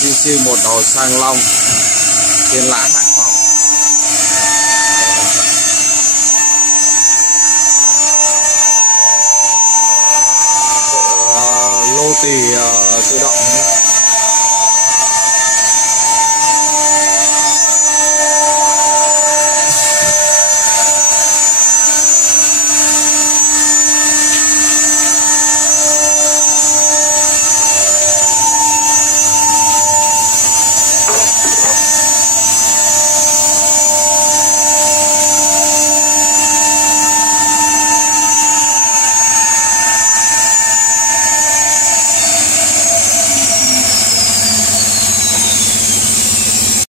CC1 đầu Sang Long, Tiên Lãng, Hải Phòng. Bộ lô tì tự động